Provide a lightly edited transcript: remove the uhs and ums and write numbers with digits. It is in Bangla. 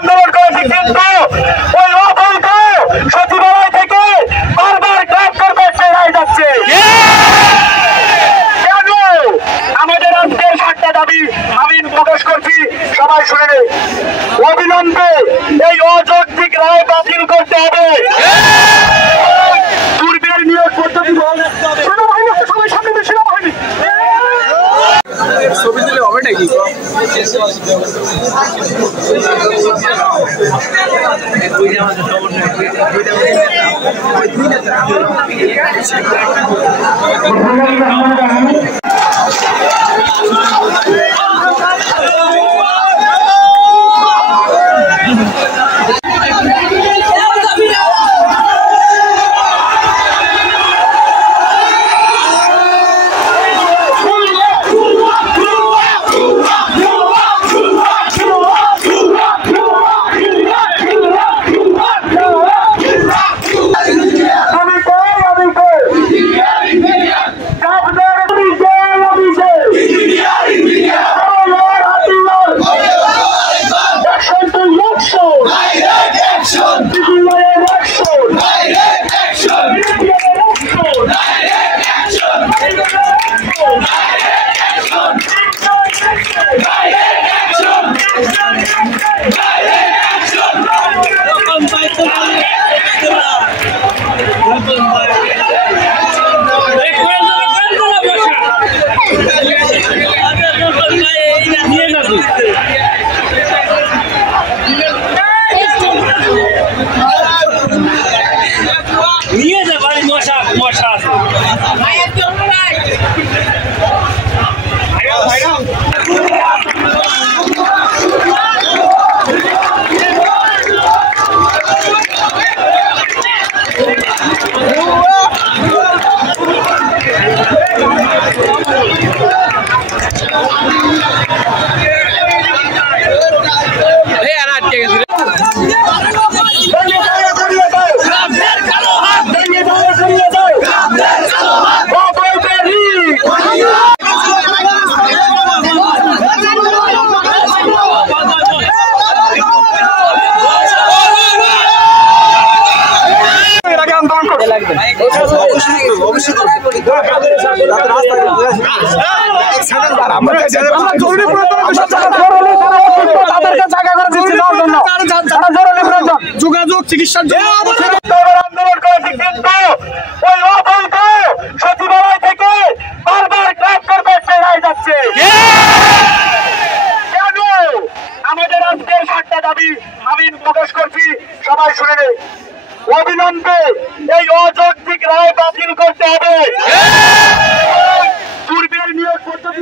আন্দোলন করেছি, কিন্তু ওই অবৈধ সচিবালয় থেকে বারবার গ্রেফতার করতে যাচ্ছে। কেন আমাদের আজকের 7টা দাবি আমি প্রকাশ করছি, সবাই শুনে নেই। অবিলম্বে এই অযৌক্তিক রায় বাতিল করতে হবে। পূর্বের নিয়োগ পদ্ধতি সেনাবাহিনী, সবাই সামনে সেনাবাহিনী ছবি দিলে হবে নাকি? নিয়ে যা ভাই, মশা মশা আছে। যোগাযোগ চিকিৎসার জন্য আন্দোলন করেছি, কিন্তু ওই অবৈধ সচিবালয় থেকে বারবার গ্রেফতার করতে যাচ্ছে। কেন আমাদের আজকের 7টা দাবি আমি প্রকাশ করছি, সবাই শুনে নেই। অবিলম্বে এই অযৌক্তিক রায় বাতিল করতে হবে। পূর্বের নিয়োগ পদ্ধতি